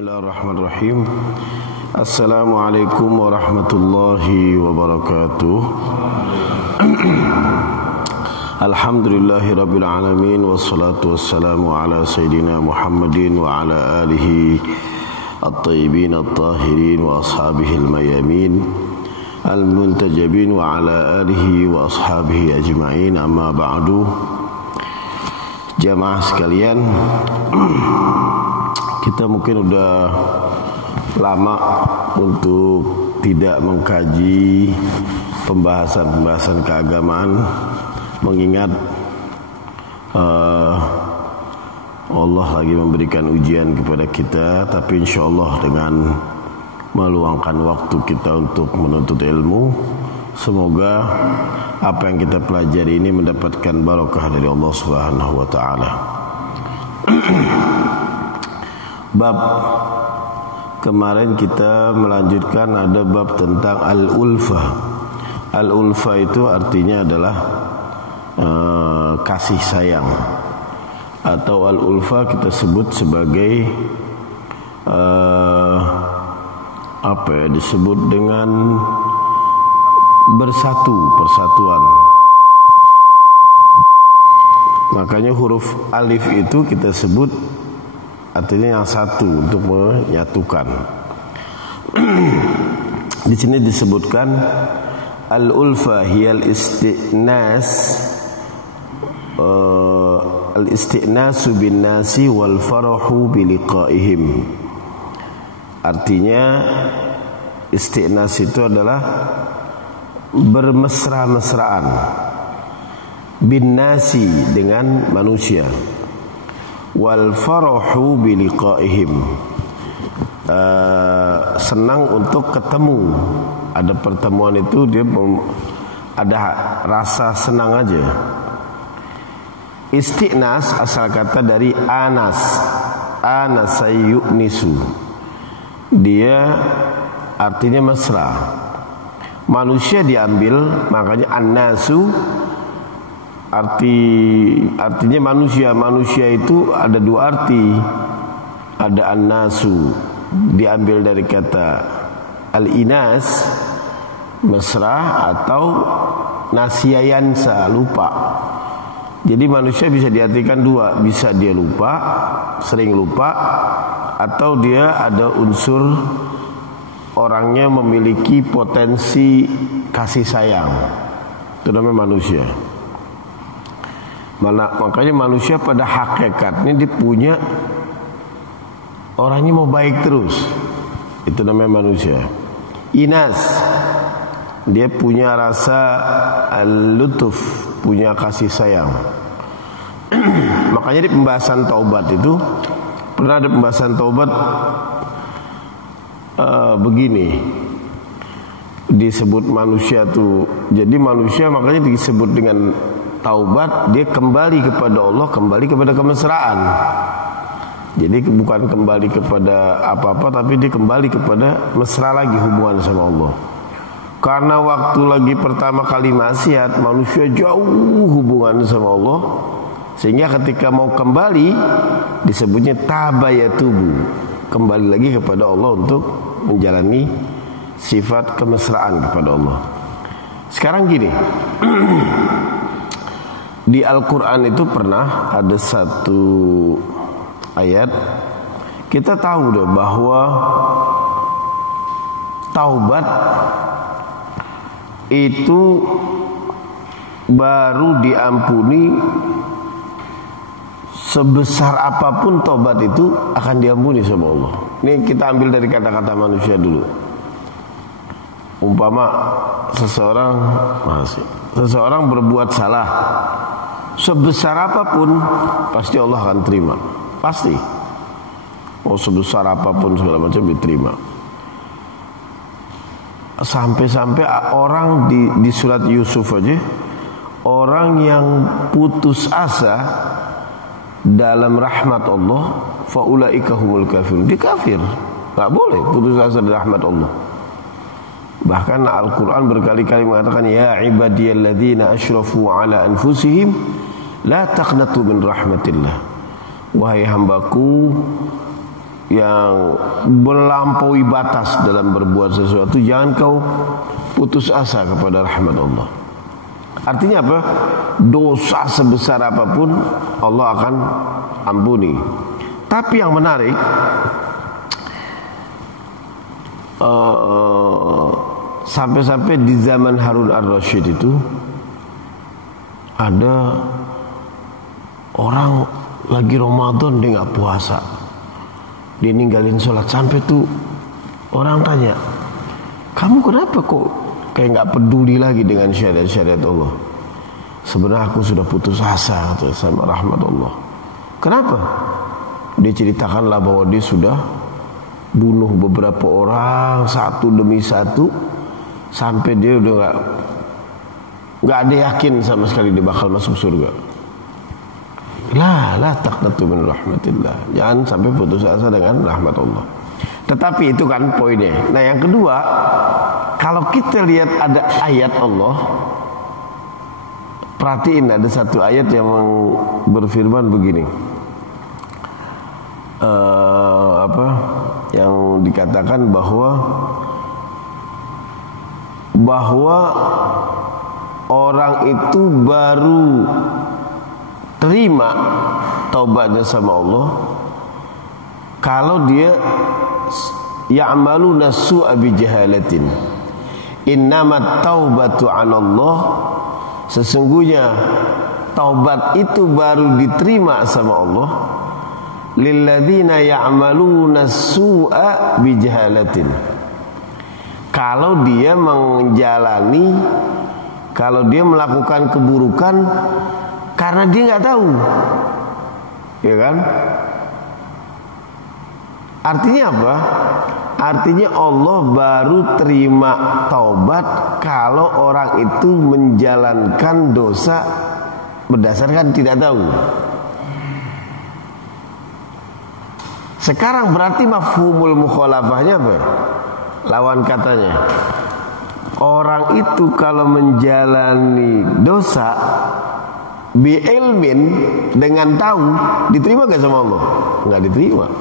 Bismillahirrahmanirrahim. Assalamualaikum warahmatullahi wabarakatuh. Alhamdulillahirabbil alamin wassalatu wassalamu ala sayidina Muhammadin wa ala alihi at-tayyibin at-tahirin wa ashabihi al-mayamin al-muntajabin wa ala alihi wa ashabihi ajma'in, amma ba'du. Jamaah sekalian, kita mungkin udah lama untuk tidak mengkaji pembahasan-pembahasan keagamaan, mengingat Allah lagi memberikan ujian kepada kita. Tapi insyaallah dengan meluangkan waktu kita untuk menuntut ilmu, semoga apa yang kita pelajari ini mendapatkan barokah dari Allah Subhanahu wa taala. Bab kemarin kita melanjutkan, ada bab tentang al-ulfah. Al-ulfah itu artinya adalah kasih sayang, atau al-ulfah kita sebut sebagai disebut dengan persatuan. Makanya huruf alif itu kita sebut artinya yang satu, untuk menyatukan. Di sini disebutkan al-ulfa hiyal al-istinasu bin nasi wal farahu bi liqaihim. Artinya istinas itu adalah bermesra-mesraan, bin nasi dengan manusia, wal farahu bi liqaihim, senang untuk ketemu. Ada pertemuan itu dia ada rasa senang aja. Istinas asal kata dari anas, anasayunisu, dia artinya mesra. Manusia diambil, makanya annasu artinya manusia. Manusia itu ada dua arti. Ada annasu diambil dari kata al-inas, mesra, atau nasiyayansa, lupa. Jadi manusia bisa diartikan dua, bisa dia lupa, sering lupa, atau dia ada unsur orangnya memiliki potensi kasih sayang. Itu namanya manusia. Makanya manusia pada hakikatnya dia punya, orangnya mau baik terus. Itu namanya manusia. Inas, dia punya rasa al-lutuf, punya kasih sayang. Makanya di pembahasan taubat itu pernah ada pembahasan taubat begini, disebut manusia tuh. Jadi manusia makanya disebut dengan taubat, dia kembali kepada Allah, kembali kepada kemesraan. Jadi bukan kembali kepada apa-apa, tapi dia kembali kepada mesra lagi hubungan sama Allah. Karena waktu lagi pertama kali maksiat, manusia jauh hubungan sama Allah, sehingga ketika mau kembali disebutnya tabayatubu, kembali lagi kepada Allah untuk menjalani sifat kemesraan kepada Allah. Sekarang gini, di Al-Quran itu pernah ada satu ayat, kita tahu deh bahwa taubat itu baru diampuni, sebesar apapun taubat itu akan diampuni sama Allah. Ini kita ambil dari kata-kata manusia dulu. Umpama seseorang berbuat salah, sebesar apapun pasti Allah akan terima. Pasti. Sebesar apapun segala macam diterima. Sampai-sampai orang di surat Yusuf aja, orang yang putus asa dalam rahmat Allah, faulaika humul kafirun, dia kafir. Gak boleh putus asa dari rahmat Allah. Bahkan Al-Quran berkali-kali mengatakan, ya ibadiyalladzina asyrafu ala anfusihim la taqnatu min rahmatillah. Wahai hambaku yang melampaui batas dalam berbuat sesuatu, jangan kau putus asa kepada rahmat Allah. Artinya apa? Dosa sebesar apapun Allah akan ampuni. Tapi yang menarik, sampai-sampai di zaman Harun ar-Rasyid itu ada orang lagi Ramadan dia nggak puasa, dia ninggalin sholat. Sampai tuh orang tanya, kamu kenapa kok kayak nggak peduli lagi dengan syariat-syariat Allah? Sebenarnya aku sudah putus asa sama rahmat Allah. Kenapa? Dia ceritakanlah bahwa dia sudah bunuh beberapa orang satu demi satu, sampai dia udah nggak ada yakin sama sekali dia bakal masuk surga. La taqnatu min rahmatillah. Jangan sampai putus asa dengan rahmat Allah. Tetapi itu kan poinnya. Nah, yang kedua, kalau kita lihat ada ayat Allah, perhatiin ada satu ayat yang berfirman begini. Yang dikatakan bahwa orang itu baru terima taubatnya sama Allah kalau dia ya'maluna su'a bi jahalatin. Innamat taubatu 'ala Allah, sesungguhnya taubat itu baru diterima sama Allah lilladzina ya'maluna su'a bi jahalatin, kalau dia melakukan keburukan karena dia nggak tahu, ya kan? Artinya apa? Artinya Allah baru terima taubat kalau orang itu menjalankan dosa berdasarkan tidak tahu. Sekarang berarti mafhumul mukhalafahnya apa? Lawan katanya, orang itu kalau menjalani dosa bi'ilmin, dengan tahu, diterima gak sama Allah? Gak diterima.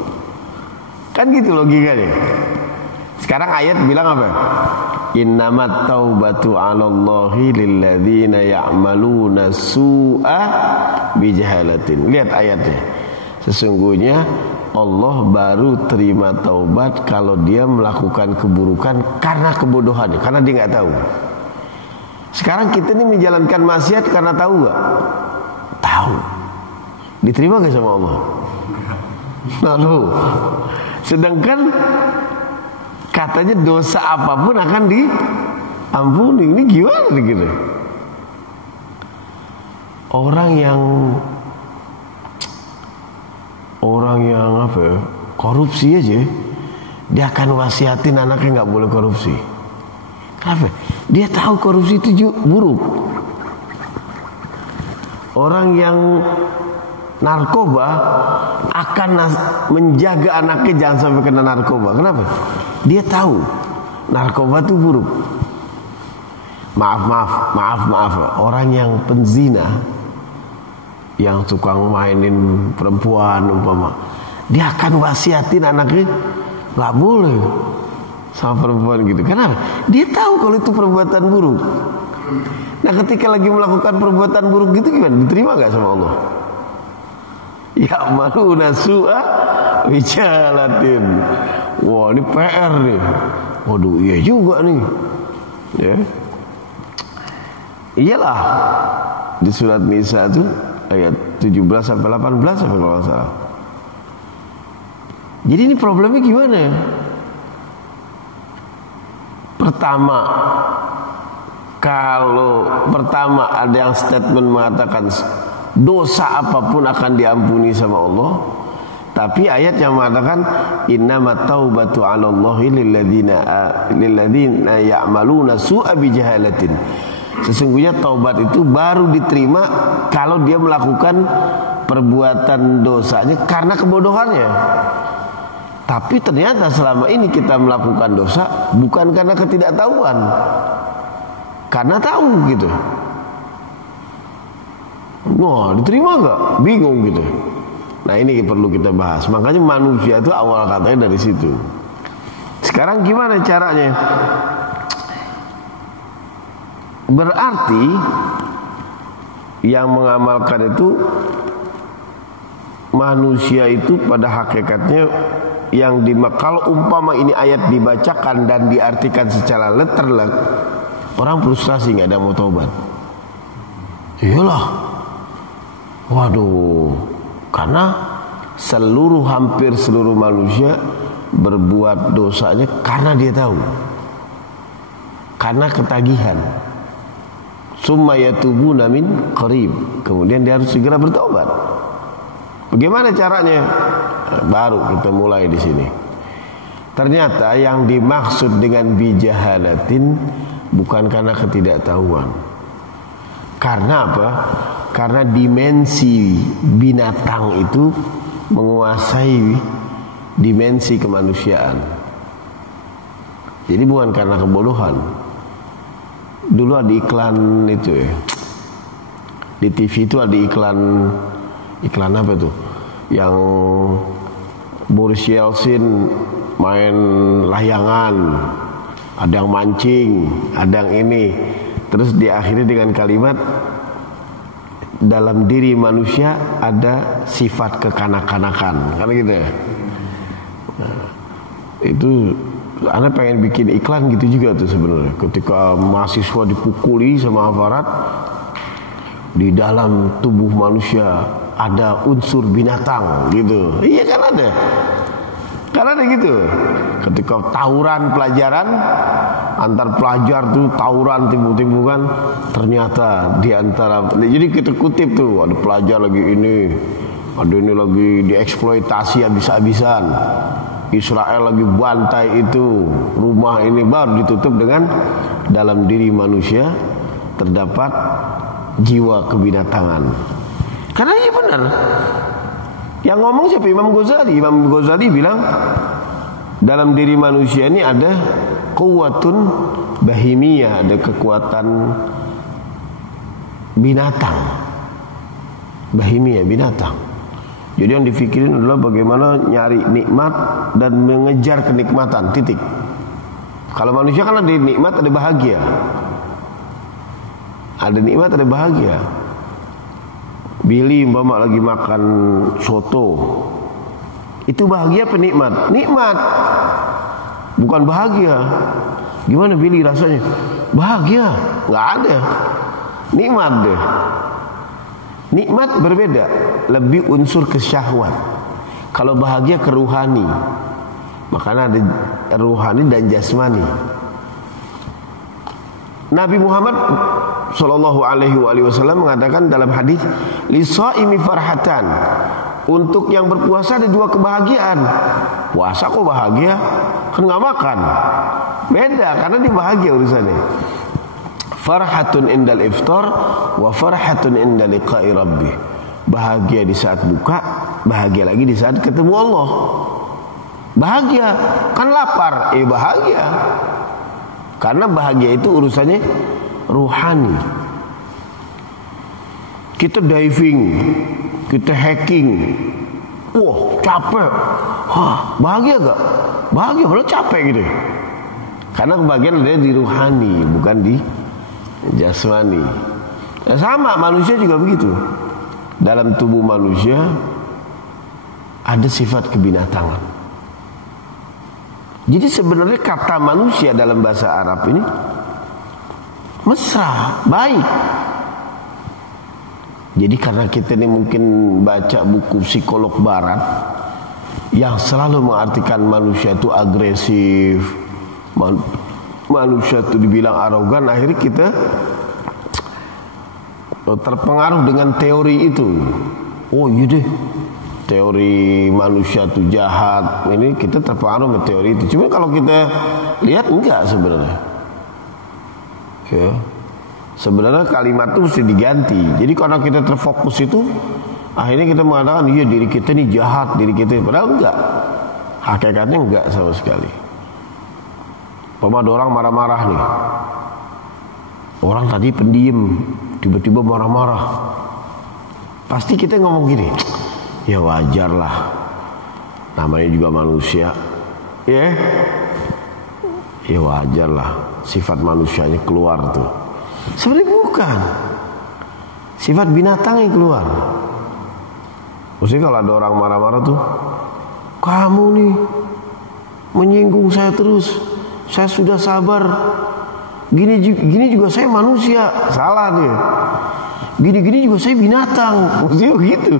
Kan gitu logikanya. Sekarang ayat bilang apa? Innamat taubatu 'alallahi lilladzina ya'maluna su'a bijahalatin. Lihat ayatnya. Sesungguhnya Allah baru terima taubat kalau dia melakukan keburukan karena kebodohan, karena dia nggak tahu. Sekarang kita ini menjalankan maksiat karena tahu nggak? Tahu. Diterima nggak sama Allah? Lalu, sedangkan katanya dosa apapun akan diampuni. Ini gimana gitu? Orang yang apa ya, korupsi aja, dia akan wasiatin anaknya nggak boleh korupsi. Kenapa? Dia tahu korupsi itu buruk. Orang yang narkoba akan menjaga anaknya jangan sampai kena narkoba. Kenapa? Dia tahu narkoba itu buruk. Maaf. Orang yang penzina, yang tukang mainin perempuan umpama, dia akan wasiatin anaknya nggak boleh sama perempuan gitu. Kenapa? Dia tahu kalau itu perbuatan buruk. Nah, ketika lagi melakukan perbuatan buruk gitu gimana? Diterima nggak sama Allah? Ya malu nasu'a bijalatin. Wah, ini PR nih. Waduh, iya juga nih. Ya. Iyalah, di surat Nisa itu ayat 17 sampai 18 sampai kalau nggak salah. Jadi ini problemnya gimana? Pertama ada yang statement mengatakan dosa apapun akan diampuni sama Allah. Tapi ayat yang mengatakan innamat taubatu 'alallahi lilladzina ya'maluna su'a bijahalatin. Sesungguhnya taubat itu baru diterima kalau dia melakukan perbuatan dosanya karena kebodohannya. Tapi ternyata selama ini kita melakukan dosa bukan karena ketidaktahuan, karena tahu gitu. Wah, diterima gak? Bingung gitu. Nah ini perlu kita bahas. Makanya manusia itu awal katanya dari situ. Sekarang gimana caranya? Berarti yang mengamalkan itu manusia itu pada hakikatnya yang kalau umpama ini ayat dibacakan dan diartikan secara letterlek, orang frustrasi, nggak ada mau taubat. Iyalah, waduh, karena hampir seluruh manusia berbuat dosanya karena dia tahu, karena ketagihan. Summa yatubuna min qarib, kemudian dia harus segera bertobat. Bagaimana caranya? Baru kita mulai di sini. Ternyata yang dimaksud dengan bijahalatin bukan karena ketidaktahuan. Karena apa? Karena dimensi binatang itu menguasai dimensi kemanusiaan. Jadi bukan karena kebodohan. Dulu ada iklan itu ya, di TV itu ada iklan apa tuh? Yang Boris Yeltsin main layangan, ada yang mancing, ada yang ini. Terus diakhiri dengan kalimat, dalam diri manusia ada sifat kekanak-kanakan, kan gitu ya. Nah, itu Anda pengen bikin iklan gitu juga tuh sebenarnya. Ketika mahasiswa dipukuli sama aparat, di dalam tubuh manusia ada unsur binatang gitu. Iya kan ada. Karena ada gitu. Ketika tawuran pelajaran, antar pelajar tuh tawuran timbuk-timbukan, ternyata di antara, jadi kita kutip tuh, ada pelajar lagi ini, ada ini lagi dieksploitasi habis-habisan. Israel lagi bantai itu rumah ini, baru ditutup dengan dalam diri manusia terdapat jiwa kebinatangan. Karena iya benar. Yang ngomong siapa? Imam Ghazali. Imam Ghazali bilang dalam diri manusia ini ada quwwatun bahimiyah, ada kekuatan binatang. Bahimiyah, binatang. Jadi yang difikirin adalah bagaimana nyari nikmat dan mengejar kenikmatan, titik. Kalau manusia kan ada nikmat, ada bahagia. Ada nikmat, ada bahagia. Billy umpama lagi makan soto, itu bahagia apa nikmat? Nikmat, bukan bahagia. Gimana Billy rasanya? Bahagia? Nggak ada. Nikmat deh. Nikmat berbeda, lebih unsur kesyahwat. Kalau bahagia ke ruhani, makanya ada ruhani dan jasmani. Nabi Muhammad Sallallahu Alaihi Wasallam mengatakan dalam hadis, lisaimi farhatan, untuk yang berpuasa ada dua kebahagiaan. Puasa kok bahagia? Kan nggak makan. Beda, karena dia bahagia urusannya. Farhatun indal iftar wa farhatun inda liqa'i rabbih. Bahagia di saat buka, bahagia lagi di saat ketemu Allah. Bahagia, kan lapar, bahagia. Karena bahagia itu urusannya ruhani. Kita diving, kita hacking, wah capek, bahagia gak? Bahagia, malah capek gitu. Karena kebahagiaan ada di ruhani, bukan di jasmani. Ya, sama manusia juga begitu. Dalam tubuh manusia ada sifat kebinatangan. Jadi sebenarnya kata manusia dalam bahasa Arab ini mesra, baik. Jadi karena kita ini mungkin baca buku psikolog barat yang selalu mengartikan manusia itu agresif, manusia itu dibilang arogan, akhirnya kita terpengaruh dengan teori itu. Oh iya deh, teori manusia itu jahat. Ini kita terpengaruh dengan teori itu. Cuma kalau kita lihat enggak sebenarnya. Ya. Sebenarnya kalimat itu mesti diganti. Jadi karena kita terfokus itu, akhirnya kita mengatakan iya diri kita ini jahat, diri kita. Padahal enggak. Hakikatnya enggak sama sekali. Ada orang marah-marah nih. Orang tadi pendiam, tiba-tiba marah-marah. Pasti kita ngomong gini, ya wajar lah, namanya juga manusia, ya wajar lah sifat manusianya keluar tuh. Sebenarnya bukan, sifat binatang yang keluar. Maksudnya kalau ada orang marah-marah tuh, kamu nih menyinggung saya terus, saya sudah sabar, gini juga saya manusia. Salah dia, gini juga saya binatang. Maksudnya begitu.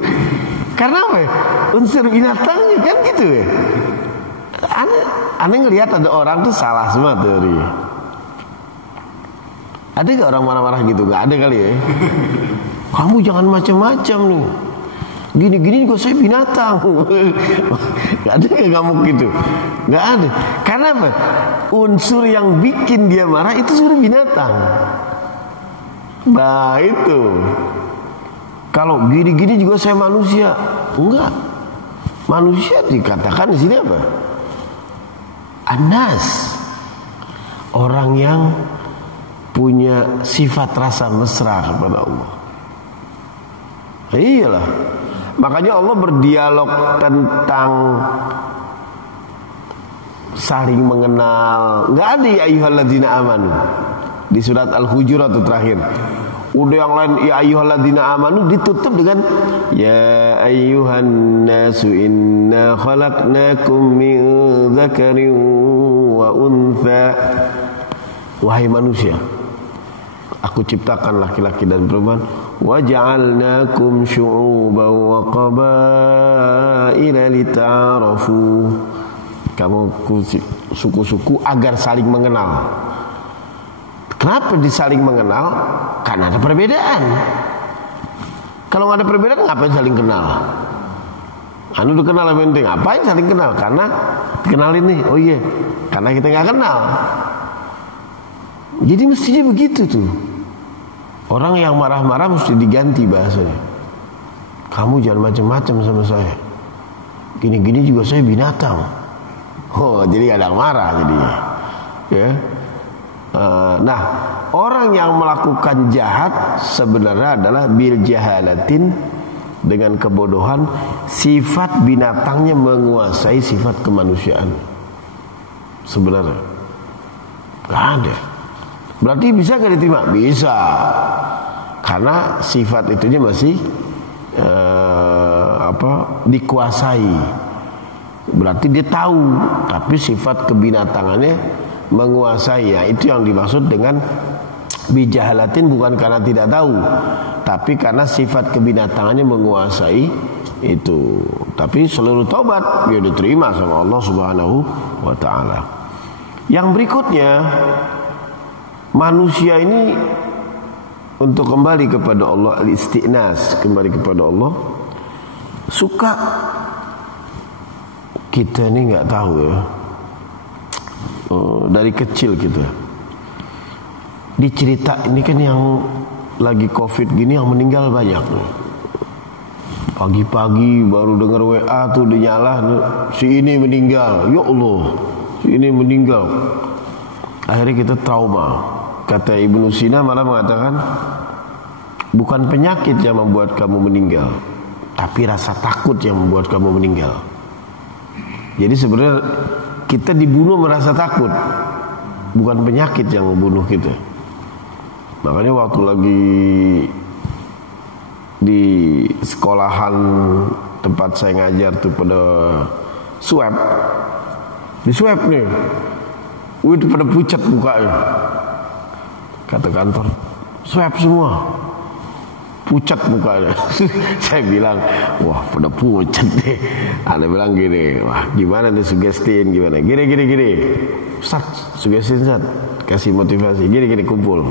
Karena apa ya? Unsur binatangnya kan gitu ya. Aneh ngelihat ada orang tuh salah semua teorinya. Ada gak orang marah-marah gitu? Gak ada kali ya. Kamu jangan macam-macam nih, gini juga saya binatang. Gak ada gak kamu gitu? Gak ada. Karena apa? Unsur yang bikin dia marah itu sebenarnya binatang. Nah itu. Kalau gini juga saya manusia. Enggak. Manusia dikatakan di sini apa? Anas. Orang yang punya sifat rasa mesra kepada Allah. Iyalah. Makanya Allah berdialog tentang saling mengenal. Enggak ada ya ayyuhalladzina amanu di surat Al-Hujurat itu terakhir. Udah yang lain ya ayyuhalladzina amanu ditutup dengan ya ayyuhan nasu inna khalaqnakum min dzakarin wa untha. Wahai manusia, aku ciptakan laki-laki dan perempuan. Wa ja'alnakum syu'uban wa qabaila lita'arafu. Kamu suku-suku agar saling mengenal. Kenapa disaling mengenal? Karena ada perbedaan. Kalau nggak ada perbedaan, ngapain saling kenal? Anu udah kenal yang penting. Ngapain saling kenal? Karena kenalin nih. Oh iya, karena kita nggak kenal. Jadi mestinya begitu tuh. Orang yang marah-marah mesti diganti bahasanya. Kamu jangan macam-macam sama saya. Gini-gini juga saya binatang. Oh, jadi gak ada yang marah jadinya. Ya. Nah, orang yang melakukan jahat sebenarnya adalah bil jahalatin, dengan kebodohan. Sifat binatangnya menguasai sifat kemanusiaan. Sebenarnya gak ada. Berarti bisa gak diterima? Bisa. Karena sifat itunya masih dikuasai. Berarti dia tahu, tapi sifat kebinatangannya menguasai. Ya, itu yang dimaksud dengan bijahalatin, bukan karena tidak tahu, tapi karena sifat kebinatangannya menguasai itu. Tapi seluruh taubat dia diterima sama Allah Subhanahu wa taala. Yang berikutnya, manusia ini untuk kembali kepada Allah, al-istinas, kembali kepada Allah, suka kita ini nggak tahu ya. Dari kecil kita dicerita ini kan, yang lagi COVID gini yang meninggal banyak. Pagi-pagi baru dengar WA tuh dinyala, si ini meninggal. Ya Allah, si ini meninggal. Akhirnya kita trauma. Kata Ibnu Sina malah mengatakan, bukan penyakit yang membuat kamu meninggal, tapi rasa takut yang membuat kamu meninggal. Jadi sebenarnya kita dibunuh merasa takut, bukan penyakit yang membunuh kita. Makanya waktu lagi di sekolahan tempat saya ngajar tuh pada swab, di swab nih, udah pada pucat mukanya. Kata kantor, swab semua, pucat mukanya. Saya bilang, wah pada pucat deh. Ada bilang gini, wah gimana nih sugestiin, gimana? Gini. Ustaz, sugestiin Ustaz, kasih motivasi. Gini kumpul.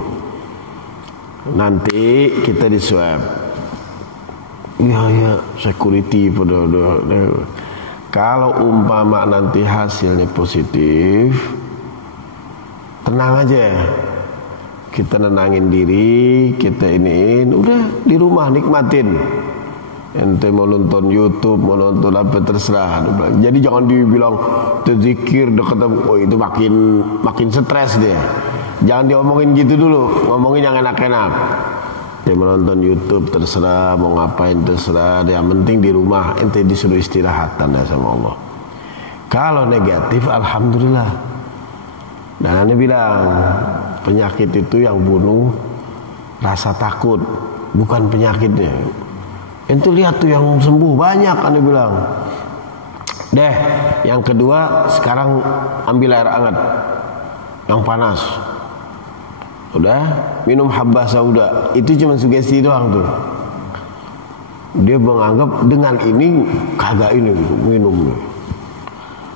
Nanti kita di swab. Iya, security pada. Kalau umpama nanti hasilnya positif, tenang aja. Kita nenangin diri, kita iniin, udah di rumah nikmatin. Ente mau nonton YouTube, mau nonton apa terserah. Jadi jangan dibilang terzikir dekat, oh itu makin stres dia. Jangan diomongin gitu dulu, ngomongin yang enak-enak. Dia menonton YouTube terserah, mau ngapain terserah, yang penting di rumah ente disuruh istirahat, tanda sama Allah. Kalau negatif alhamdulillah. Dan Anda bilang penyakit itu yang bunuh rasa takut, bukan penyakitnya. Ente lihat tuh yang sembuh banyak, Anda bilang. Deh, yang kedua sekarang ambil air hangat yang panas. Udah, minum habbah sauda. Itu cuma sugesti doang tuh. Dia menganggap dengan ini kagak ini minum.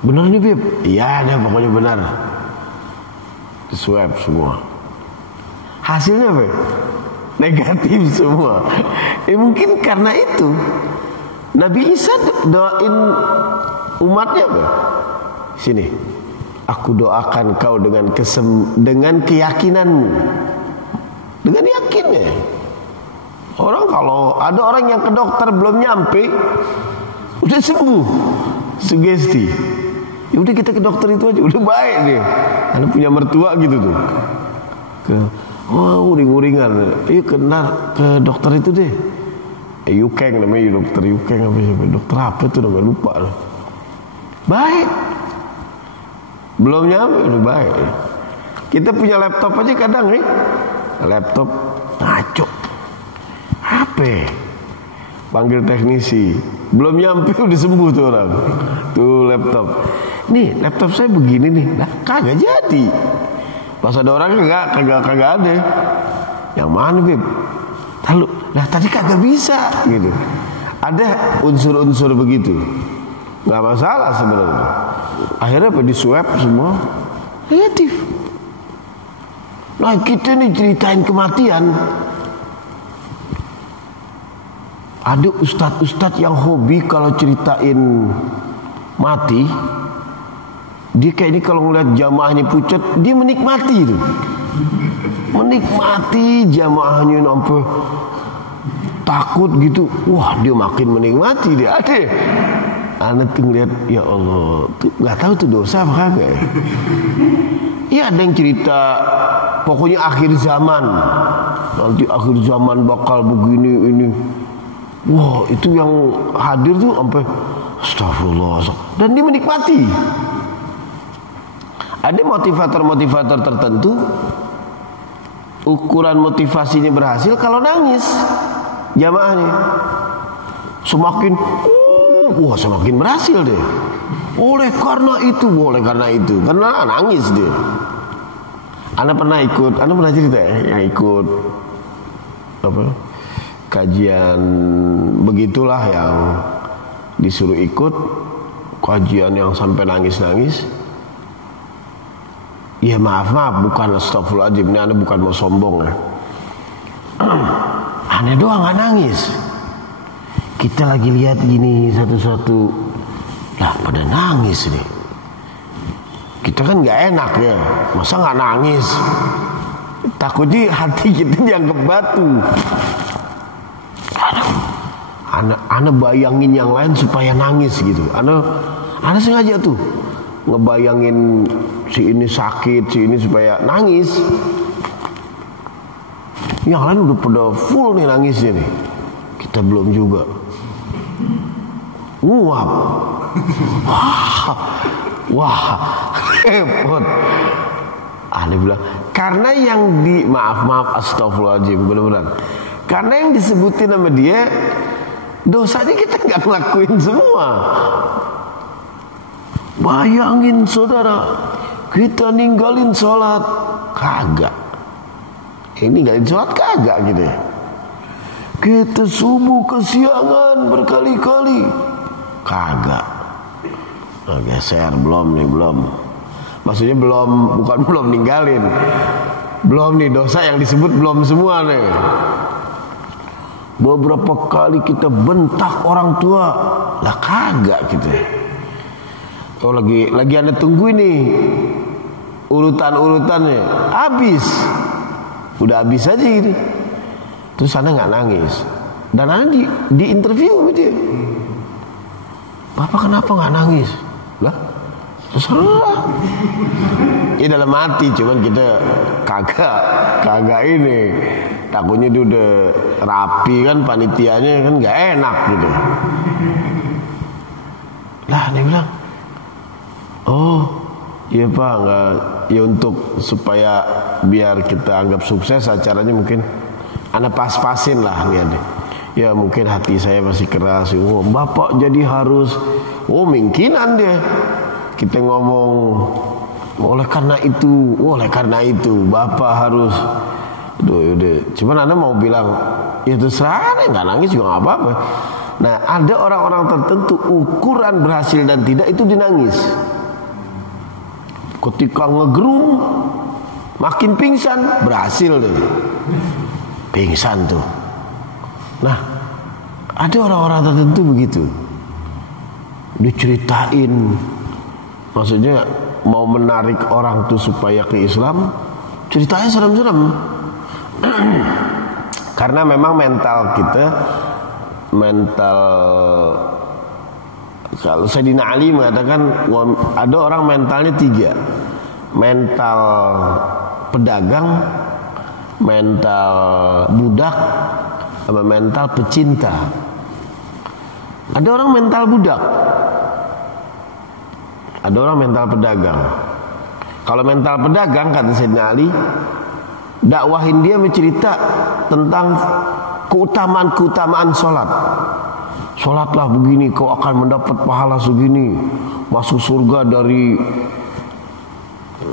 Benar nih Bib? Iya deh, pokoknya benar. Swab semua. Hasilnya apa? Negatif semua. Mungkin karena itu Nabi Isa doain umatnya apa? Sini, aku doakan kau dengan keyakinanmu. Dengan yakinnya. Orang kalau ada orang yang ke dokter belum nyampe, udah sembuh, sugesti. Ya udah kita ke dokter itu aja, udah baik deh. Karena punya mertua gitu tuh. Uring-uringan. Kena ke dokter itu deh. Yukeng namanya, dokter Yukeng apa sih? Dokter apa tuh namanya, lupa loh. Baik. Belum nyampe udah baik. Kita punya laptop aja kadang nih. Laptop ngaco. HP. Panggil teknisi. Belum nyampe udah sembuh tuh orang. Tuh laptop. Nih laptop saya begini nih. Nah kagak jadi. Pas ada orang kagak ada. Yang mana Bib? Lalu, nah tadi kagak bisa gitu. Ada unsur-unsur begitu. Gak masalah sebenarnya. Akhirnya apa, di swab semua negatif. Nah kita nih ceritain kematian. Ada ustadz-ustadz yang hobi kalau ceritain mati, dia kayak ini kalau ngeliat jamaahnya pucat, dia menikmati itu. Menikmati jamaahnya sampai takut gitu. Wah, dia makin menikmati dia. Ada. Anak tuh ngeliat, ya Allah, tuh nggak tahu tuh dosa apa kagak ya. Iya ada yang cerita, pokoknya akhir zaman, nanti akhir zaman bakal begini ini. Wah, itu yang hadir tuh sampai astagfirullah, dan dia menikmati. Ada motivator-motivator tertentu, ukuran motivasinya berhasil kalau nangis jamaahnya. Semakin semakin berhasil deh. Oleh karena itu, karena nangis dia. Anda pernah cerita ya, yang ikut apa? Kajian begitulah yang disuruh ikut kajian yang sampai nangis-nangis. Ya maaf bukan astagfirullahaladzim, ini Anda bukan mau sombong ya. Anda doang gak nangis. Kita lagi lihat gini satu-satu, lah pada nangis nih. Kita kan gak enak ya, masa gak nangis? Takutnya hati kita dianggap batu. Ana bayangin yang lain supaya nangis gitu. Ana sengaja tuh ngebayangin si ini sakit, si ini supaya nangis. Yang lain udah pada full nih nangisnya nih. Kita belum juga. Nguap. Wah, repot. Ana bilang, karena yang maaf astagfirullahaladzim, benar-benar. Karena yang disebutin sama dia, dosanya kita gak ngelakuin semua. Bayangin saudara, kita ninggalin sholat, kagak. Ninggalin sholat kagak gitu ya. Kita subuh kesiangan berkali-kali, kagak. Nah, geser, belum. Maksudnya bukan belum ninggalin. Belum nih, dosa yang disebut belum semua nih. Beberapa kali kita bentak orang tua, lah kagak gitu. Oh lagi Anda tunggu ini urutan-urutannya habis, udah habis aja gitu. Terus Anda nggak nangis, dan Anda di interview sama dia, Bapak kenapa nggak nangis? Lah terserah. Ya dalam hati, cuman kita kagak ini. Takutnya dia udah rapi kan, panitianya kan nggak enak gitu. Lah dia bilang, oh iya Pak, nggak, ya untuk supaya biar kita anggap sukses acaranya mungkin Anda pas-pasin lah nih adek. Ya mungkin hati saya masih keras. Oh Bapak jadi harus, oh mungkinan dia. Kita ngomong oleh karena itu Bapak harus. Udah. Cuman Anda mau bilang ya terserah, nggak nangis juga nggak apa-apa. Nah ada orang-orang tertentu ukuran berhasil dan tidak itu dinangis. Ketika ngegerung makin pingsan, berhasil deh. Pingsan tuh. Nah ada orang-orang tertentu begitu, diceritain, maksudnya mau menarik orang tuh supaya ke Islam, ceritanya serem-serem. Karena memang mental kita, kalau Sayyidina Ali mengatakan ada orang mentalnya 3, mental pedagang, mental budak, sama mental pecinta. Ada orang mental budak, ada orang mental pedagang. Kalau mental pedagang kata Sayyidina Ali, dakwahin dia mencerita tentang keutamaan sholat. Sholatlah begini, kau akan mendapat pahala segini, masuk surga dari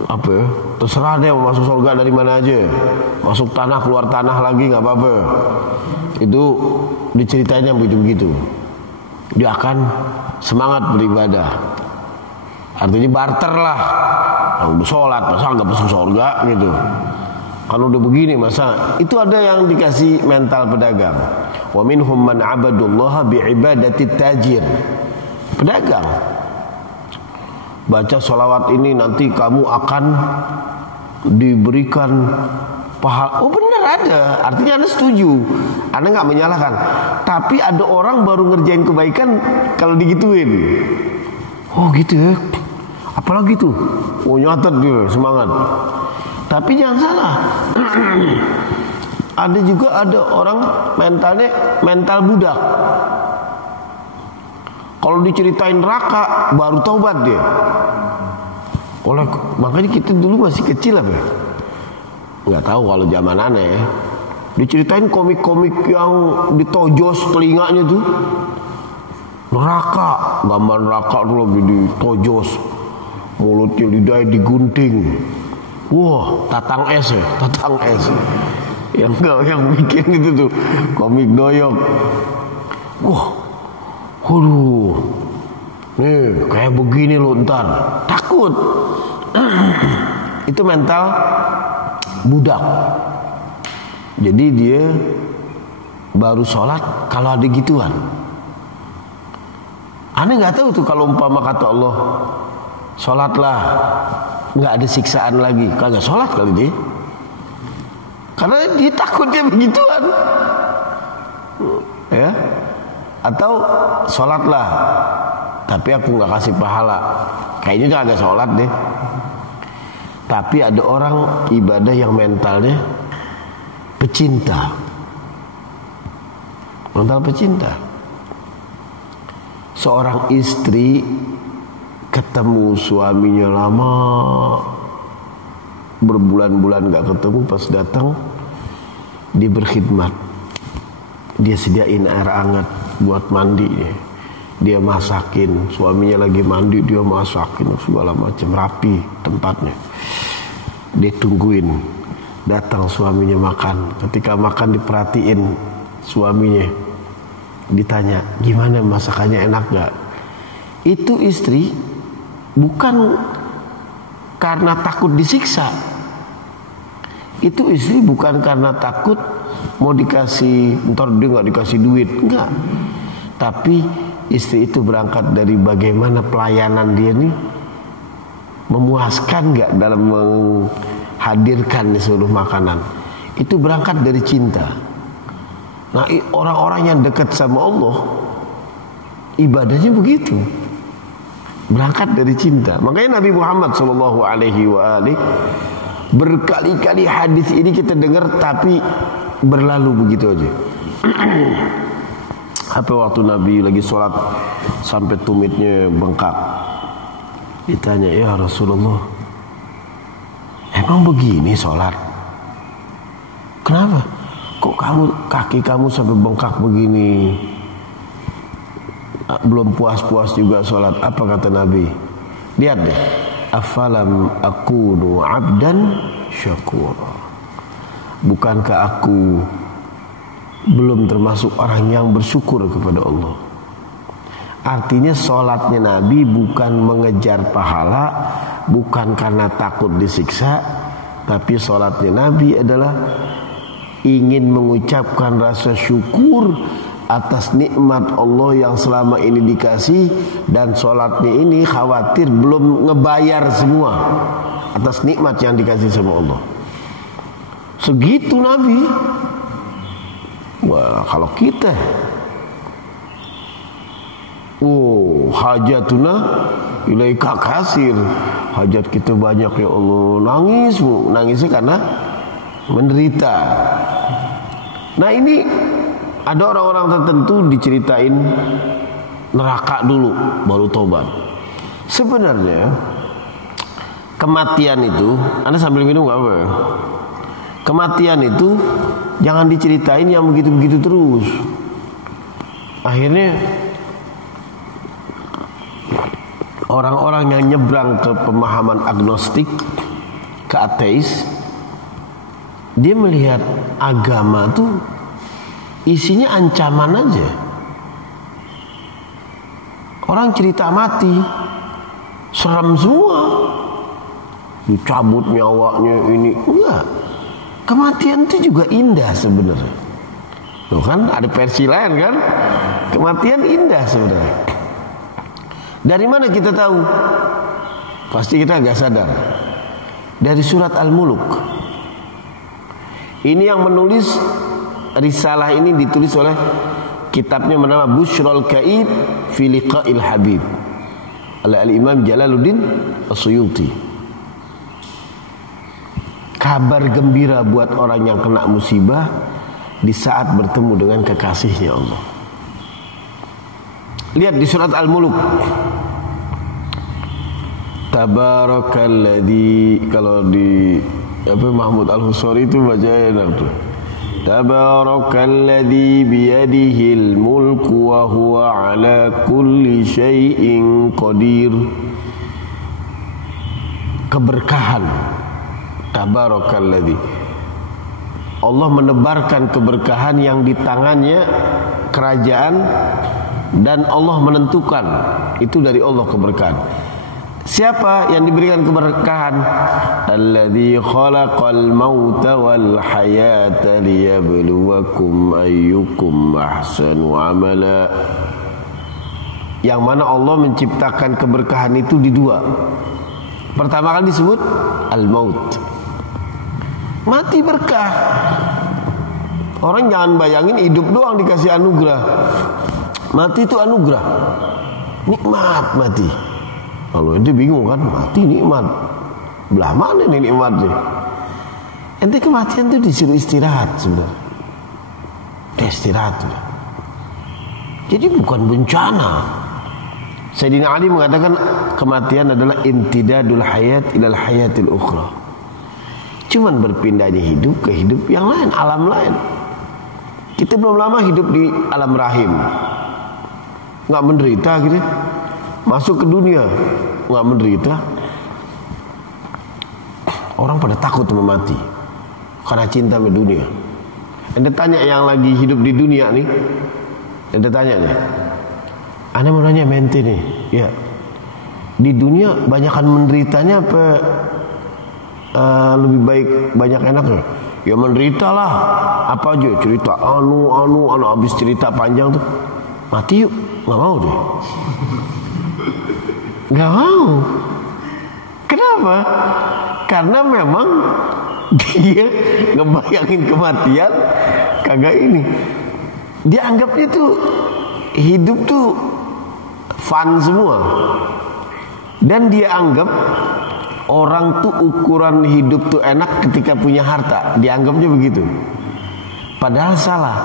apa ya? Terserah deh mau masuk surga dari mana aja, masuk tanah keluar tanah lagi nggak apa-apa. Itu diceritain yang begitu-begitu. Dia akan semangat beribadah. Artinya barter lah. Udah sholat masa nggak masuk surga gitu. Kalau udah begini masa itu ada yang dikasih mental pedagang. Wa minhum man abadullaha bi'ibadati tajir. Pedagang. Baca sholawat ini nanti kamu akan diberikan pahala. Oh benar ada. Artinya Anda setuju. Anda nggak menyalahkan. Tapi ada orang baru ngerjain kebaikan kalau digituin. Oh gitu ya. Apalagi tuh. Oh nyatet dia semangat. Tapi jangan salah. Ada juga ada orang mentalnya mental budak. Kalau diceritain neraka baru taubat dia. Makanya kita dulu masih kecil apa ya? Nggak tahu kalau zaman aneh ya. Diceritain komik-komik yang ditojos telinganya tuh. Neraka, gambar neraka tuh lagi ditojos. Mulutnya lidahnya digunting. Wah, tatang es. Yang bikin itu tuh komik doyok. Wah, waduh, nih kayak begini lo ntar takut. Itu mental budak. Jadi dia baru sholat kalau ada gituan. Aneh nggak tahu tuh kalau umpama kata Allah, sholatlah, nggak ada siksaan lagi, kagak sholat kali dia. Karena dia takutnya begituan, ya. Atau sholatlah, tapi aku nggak kasih pahala, kayaknya agak sholat deh. Tapi ada orang ibadah yang mentalnya pecinta, mental pecinta. Seorang istri ketemu suaminya lama, berbulan-bulan gak ketemu, pas datang dia berkhidmat, dia sediain air hangat buat mandi, dia masakin, suaminya lagi mandi dia masakin segala macam, rapi tempatnya, dia tungguin datang suaminya makan. Ketika makan diperhatiin suaminya, ditanya gimana masakannya, enak gak? Itu istri bukan karena takut disiksa. Itu istri bukan karena takut mau dikasih, ntar dia gak dikasih duit, enggak. Tapi istri itu berangkat dari bagaimana pelayanan dia nih memuaskan gak dalam menghadirkan seluruh makanan. Itu berangkat dari cinta. Nah orang-orang yang dekat sama Allah ibadahnya begitu. Berangkat dari cinta. Makanya Nabi Muhammad sallallahu alaihi wa alihi berkali-kali hadis ini kita dengar tapi berlalu begitu aja. Apa waktu Nabi lagi sholat sampai tumitnya bengkak, ditanya, ya Rasulullah, emang begini sholat? Kenapa? Kok kaki kamu sampai bengkak begini? Belum puas-puas juga sholat. Apa kata Nabi? Lihat deh, afalam akunu abdan syakura. Bukankah aku belum termasuk orang yang bersyukur kepada Allah? Artinya sholatnya Nabi bukan mengejar pahala, bukan karena takut disiksa, tapi sholatnya Nabi adalah ingin mengucapkan rasa syukur atas nikmat Allah yang selama ini dikasih, dan sholatnya ini khawatir belum ngebayar semua atas nikmat yang dikasih sama Allah. Segitu Nabi. Wah, kalau kita, hajatuna ilaika kasir, hajat kita banyak ya Allah, nangisnya karena menderita. Nah ini ada orang-orang tertentu diceritain neraka dulu baru tobat. Sebenarnya kematian itu, Anda sambil minum gak apa? Kematian itu jangan diceritain yang begitu-begitu terus. Akhirnya orang-orang yang nyebrang ke pemahaman agnostik, ke ateis, dia melihat agama tuh isinya ancaman aja. Orang cerita mati serem semua, dicabut nyawanya ini. Enggak, kematian itu juga indah sebenarnya. Loh kan ada versi lain kan, kematian indah sebenarnya. Dari mana kita tahu? Pasti kita agak sadar. Dari surat Al-Muluk. Ini yang menulis risalah ini ditulis oleh, kitabnya bernama Bushrul Kaib fi Liqa'il Habib oleh Al-Imam Jalaluddin As-Suyuti. Kabar gembira buat orang yang kena musibah di saat bertemu dengan kekasihnya Allah. Lihat di surat Al-Muluk. Tabarakalladzi, kalau di Mahmud Al-Husari itu bacanya enak tuh. Tabarakalladzi biyadihil mulku wa huwa ala kulli syai'in qadir. Keberkahan. Tabarakalladzi, Allah menebarkan keberkahan yang di tangannya kerajaan, dan Allah menentukan. Itu dari Allah keberkahan. Siapa yang diberikan keberkahan? Alladzi khalaqal mauta wal hayata liyabluwakum ayyukum ahsanu amala. Yang mana Allah menciptakan keberkahan itu di dua. Pertama kali disebut al-maut, mati berkah. Orang jangan bayangin hidup doang dikasih anugerah. Mati itu anugerah, nikmat mati. Kalau ente bingung kan, mati nikmat, belah mana nih nikmatnya? Ente kematian itu disuruh istirahat sebenarnya. Istirahat sudah. Jadi bukan bencana. Sayyidina Ali mengatakan kematian adalah imtidadul hayat ilal hayatil ukhra. Cuman berpindahnya hidup ke hidup yang lain, alam lain. Kita belum lama hidup di alam rahim, nggak menderita gitu. Masuk ke dunia nggak menderita. Orang pada takut sama mati karena cinta sama dunia. Anda tanya yang lagi hidup di dunia nih, Anda tanya nih, Anda mau nanya mente nih, ya di dunia banyakan menderitanya apa lebih baik banyak enaknya? Ya menderita lah. Apa aja cerita anu habis cerita panjang tuh, mati yuk, nggak mau deh. Gak mau. Kenapa? Karena memang dia ngebayangin kematian kagak ini. Dia anggapnya tuh hidup tuh fun semua. Dan dia anggap orang tuh ukuran hidup tuh enak ketika punya harta. Dianggapnya begitu. Padahal salah.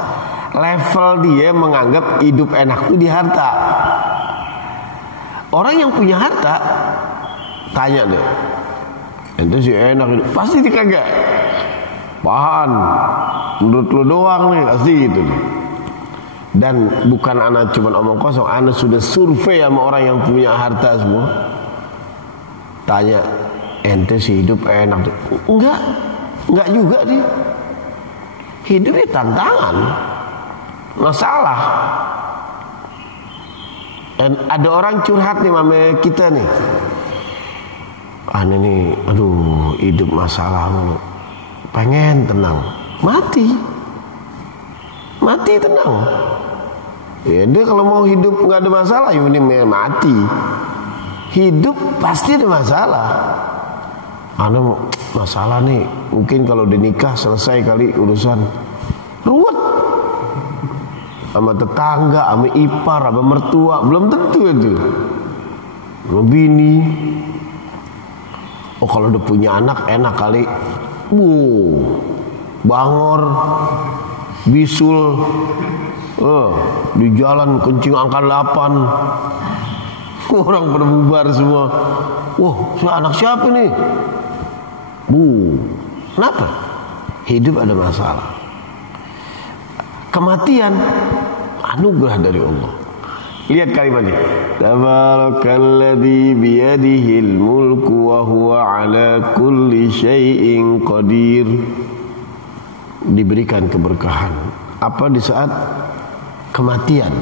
Level dia menganggap hidup enak tuh di harta. Orang yang punya harta, tanya deh, ente sih enak hidup. Pasti dia kagak. Pahan, menurut lu doang nih, pasti gitu nih. Dan bukan anak cuma omong kosong, anak sudah survei sama orang yang punya harta semua. Tanya, ente sih hidup enak? Enggak juga dia. Hidupnya tantangan, masalah. Dan ada orang curhat nih sama kita nih. Aneh nih, aduh hidup masalah mulu. Pengen tenang, mati tenang. Ya dia kalau mau hidup nggak ada masalah, ya ini mati. Hidup pasti ada masalah. Anda masalah nih, mungkin kalau udah nikah selesai kali urusan. Ruwet sama tetangga, sama ipar, sama mertua, belum tentu itu. Sama bini. Oh kalau udah punya anak enak kali. Bangor, bisul, di jalan kencing angka 8. Orang pada bubar semua. Wah, anak siapa nih? Kenapa? Hidup ada masalah. Kematian anugerah dari Allah. Lihat kalimatnya. Tabarakalladzi biyadihil mulku wa huwa ala kulli syai'in qadir. Diberikan keberkahan. Apa di saat kematian?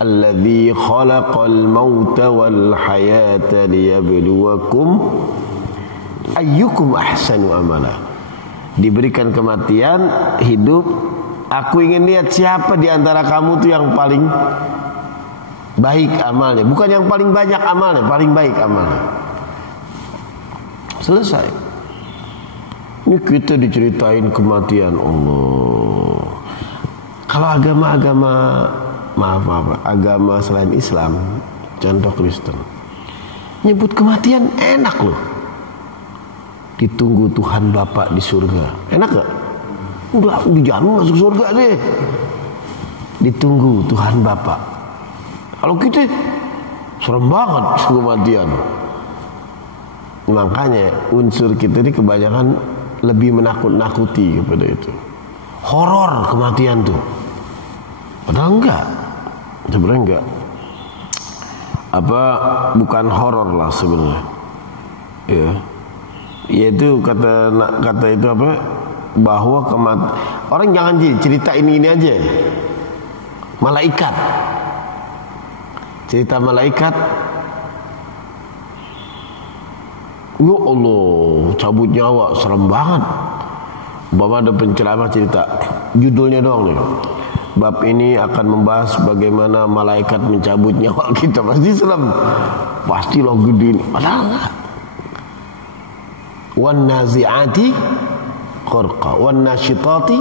Alladzi khalaqal mauta wal hayata liyabluwakum ayyukum ahsanu amala. Diberikan kematian, hidup. Aku ingin lihat siapa di antara kamu tuh yang paling baik amalnya, bukan yang paling banyak amalnya, paling baik amalnya. Selesai. Ini kita diceritain kematian Allah. Kalau agama-agama agama selain Islam, contoh Kristen, nyebut kematian enak loh. Ditunggu Tuhan Bapa di surga. Enak gak? Udah dijamin masuk surga deh. Ditunggu Tuhan Bapa. Kalau kita serem banget kematian. Makanya unsur kita ini kebanyakan lebih menakut-nakuti kepada itu. Horor kematian tuh. Padahal enggak. Sebenarnya enggak. Bukan horor lah sebenarnya. Ya. Yaitu kata itu apa? Bahwa orang jangan cerita ini aja. Malaikat. Cerita malaikat. Ya Allah, cabut nyawa serem banget. Bapak ada penceramah cerita, judulnya doang nih. Bab ini akan membahas bagaimana malaikat mencabut nyawa kita. Pasti serem. Pasti lo gede ini. Padahal enggak. Wan nazi'ati gharqa wan nasyitati.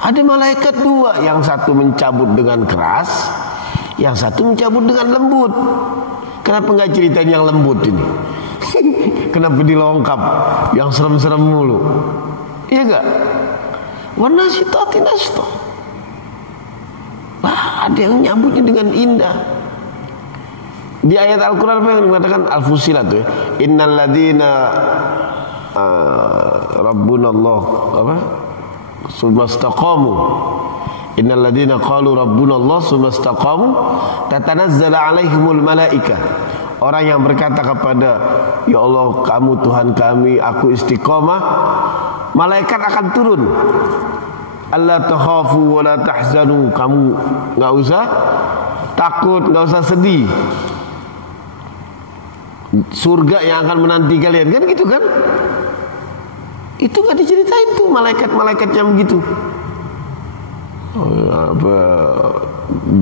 Ada malaikat dua, yang satu mencabut dengan keras, yang satu mencabut dengan lembut. Kenapa enggak ceritain yang lembut ini? Kenapa dilengkap yang serem-serem mulu? Iya enggak? Wan nasyitati nashta. Ada yang nyambutnya dengan indah. Di ayat Al-Quran apa yang mengatakan Al-Fusilat tuh ya? Innal ladina Rabbuna Allah summa istaqamu. Innal ladina qalu Rabbuna Allah summa istaqamu tatanazzalu alaihimul malaikah. Orang yang berkata kepada ya Allah kamu Tuhan kami, aku istiqamah, malaikat akan turun. Allah takhafu wa la tahzanu. Kamu enggak usah takut, enggak usah sedih. Surga yang akan menanti kalian, kan gitu kan? Itu enggak diceritain tuh malaikat-malaikat yang begitu.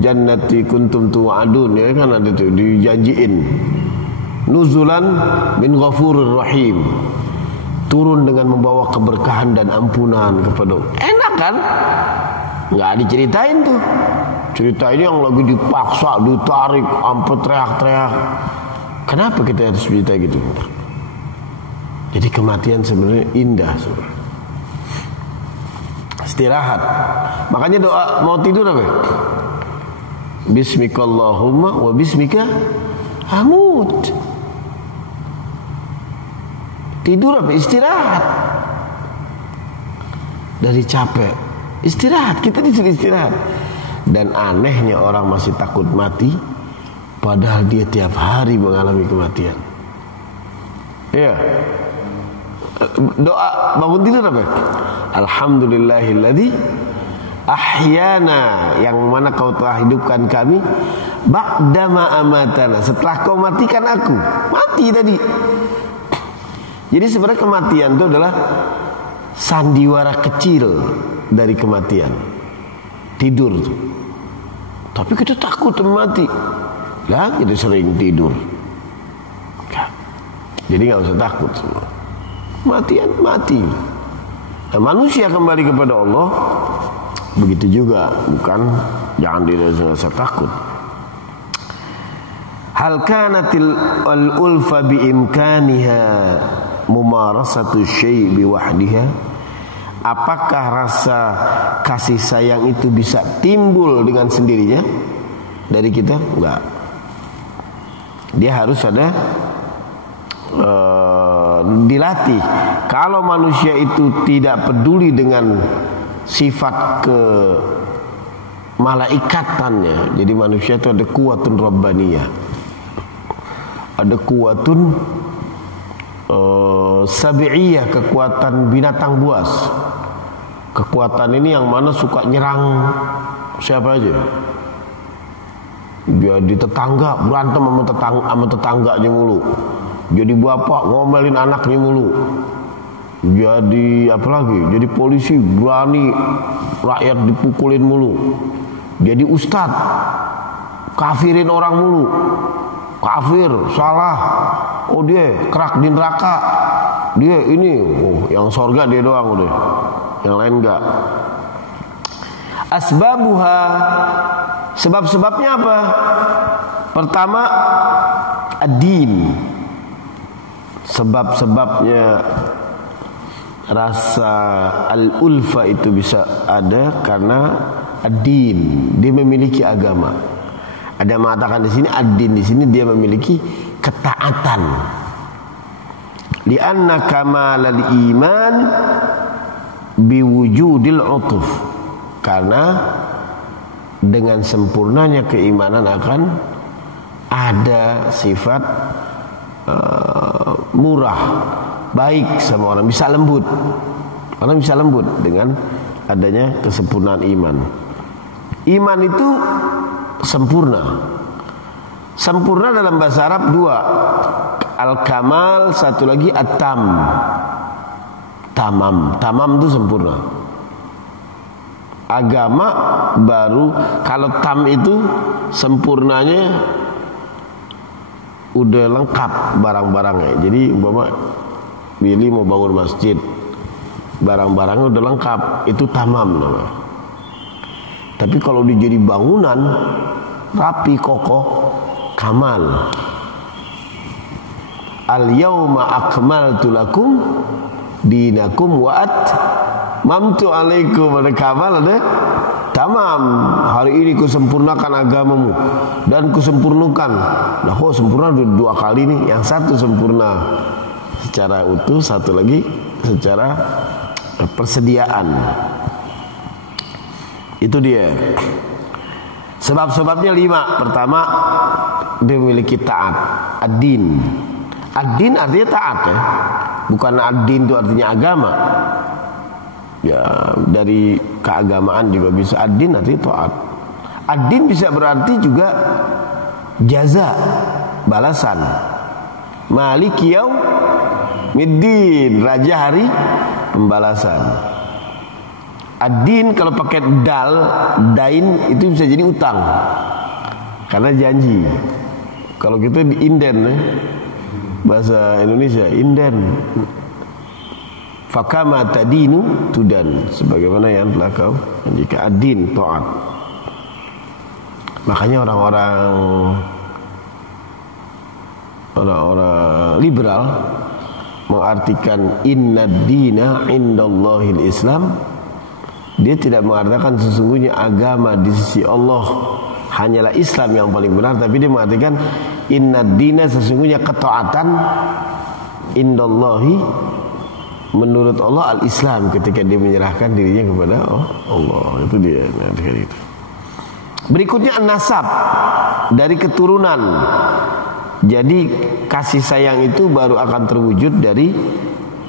Jannati kuntum tu'adun, ya kan ada tuh dijanjiin. Nuzulan min ghafurur rahim. Turun dengan membawa keberkahan dan ampunan kepada. Enak kan? Nggak diceritain tuh. Cerita ini yang lagi dipaksa, ditarik, sampai teriak-teriak. Kenapa kita harus cerita gitu? Jadi kematian sebenarnya indah. Istirahat. Makanya doa mau tidur apa? Bismikallahumma wa bismika amut. Tidur apa? Istirahat. Dari capek, istirahat. Kita disuruh istirahat. Dan anehnya orang masih takut mati, padahal dia tiap hari mengalami kematian. Iya. Doa bangun tidur apa? Alhamdulillahilladzi ahyana, yang mana kau telah hidupkan kami ba'dama amatana, setelah kau matikan aku. Mati tadi. Jadi sebenarnya kematian itu adalah sandiwara kecil dari kematian. Tidur tuh. Tapi kita takut mati. Lah kita sering tidur. Jadi gak usah takut semua. Matian mati. Nah, manusia kembali kepada Allah, begitu juga. Bukan, jangan dirasa takut. Hal kanatil al-ulfa bi imkaniha mumarasatu syai' biwahdiha. Apakah rasa kasih sayang itu bisa timbul dengan sendirinya dari kita? Enggak. Dia harus ada dilatih. Kalau manusia itu tidak peduli dengan sifat ke malaikatannya, jadi manusia itu ada kuwatun rabbaniyah, ada kuwatun sabi'iyah, kekuatan binatang buas. Kekuatan ini yang mana suka nyerang siapa aja. Jadi tetangga berantem sama tetangganya mulu. Jadi bapak ngomelin anaknya mulu. Jadi apa lagi? Jadi polisi berani rakyat dipukulin mulu. Jadi ustadz kafirin orang mulu. Kafir, salah. Oh dia kerak di neraka. Dia ini, yang sorga dia doang udah. Yang lain enggak. Asbabuha, sebab-sebabnya apa? Pertama, ad-din. Sebab-sebabnya rasa al-ulfa itu bisa ada karena ad-din, dia memiliki agama. Ada mengatakan di sini ad-din, di sini dia memiliki ketaatan. Li'anna kamalal iman biwujudil utuf, karena dengan sempurnanya keimanan akan ada sifat murah, baik sama orang, bisa lembut. Orang bisa lembut dengan adanya kesempurnaan iman. Iman itu sempurna. Sempurna dalam bahasa Arab dua, al-kamal, satu lagi at-tam. Tamam itu sempurna. Agama baru, kalau tam itu sempurnanya udah lengkap barang-barangnya. Jadi umpama Billy mau bangun masjid, barang-barangnya udah lengkap, itu tamam namanya. Tapi kalau dia jadi bangunan rapi kokoh, kamal. Al-yauma akmaltu lakum dinakum wa atmamtu alaikum. Ada kamal, ada tamam. Hari ini kusempurnakan agamamu dan kusempurnakan. Nah kok sempurna dua kali nih? Yang satu sempurna secara utuh, satu lagi secara persediaan. Itu dia. Sebab-sebabnya 5. Pertama, dia memiliki taat. Ad-din. Ad-din artinya taat ya. Bukan ad-din itu artinya agama. Ya, dari keagamaan juga bisa. Ad-din artinya taat. Ad-din bisa berarti juga jaza, balasan. Malik yaumiddin, raja hari pembalasan. Ad-din kalau pakai dal, dain itu bisa jadi utang. Karena janji. Kalau kita di inden ya, bahasa Indonesia inden. Fakama tadinu tudan, sebagaimana yang telah kau jika ad-din taat. Makanya orang-orang orang-orang liberal mengartikan inna dina indallahil Islam, dia tidak mengatakan sesungguhnya agama di sisi Allah hanyalah Islam yang paling benar, tapi dia mengatakan inna dina, sesungguhnya ketaatan indallahi, menurut Allah al-Islam, ketika dia menyerahkan dirinya kepada Allah. Itu dia. Itu. Berikutnya an-nasab, dari keturunan. Jadi kasih sayang itu baru akan terwujud dari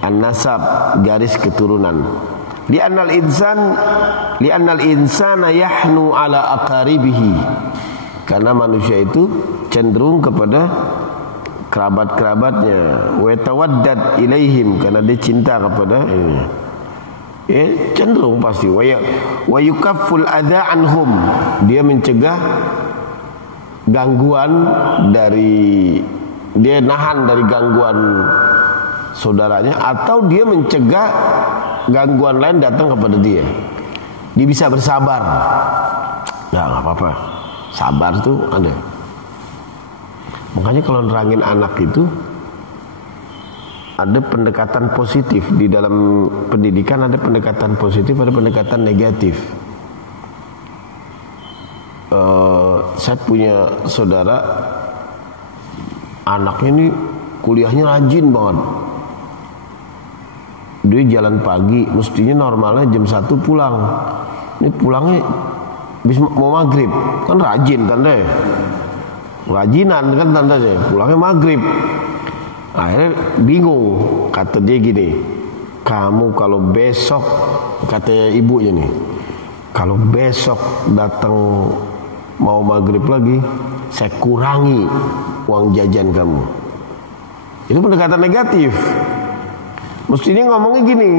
an-nasab, garis keturunan. Li'annal insana yahnu ala aqaribihi, karena manusia itu cenderung kepada kerabat-kerabatnya, wa tawaddad ilaihim, karena dia cinta kepada ini. Cenderung pasti wa yukafful adza anhum, dia mencegah gangguan dari, dia nahan dari gangguan saudaranya, atau dia mencegah gangguan lain datang kepada dia. Dia bisa bersabar. Ya nggak apa-apa, sabar tuh ada. Makanya kalau nerangin anak itu ada pendekatan positif. Di dalam pendidikan ada pendekatan positif, ada pendekatan negatif. Saya punya saudara, anaknya ini kuliahnya rajin banget. Dia jalan pagi, mestinya normalnya jam 1 pulang. Ini pulangnya mau maghrib, kan rajin tanda ya. Rajinan kan tandanya, pulangnya maghrib. Akhirnya bingung, kata dia gini, kamu kalau besok, kata ibunya nih, kalau besok datang mau maghrib lagi, saya kurangi uang jajan kamu. Itu pendekatan negatif. Mestinya ngomongnya gini,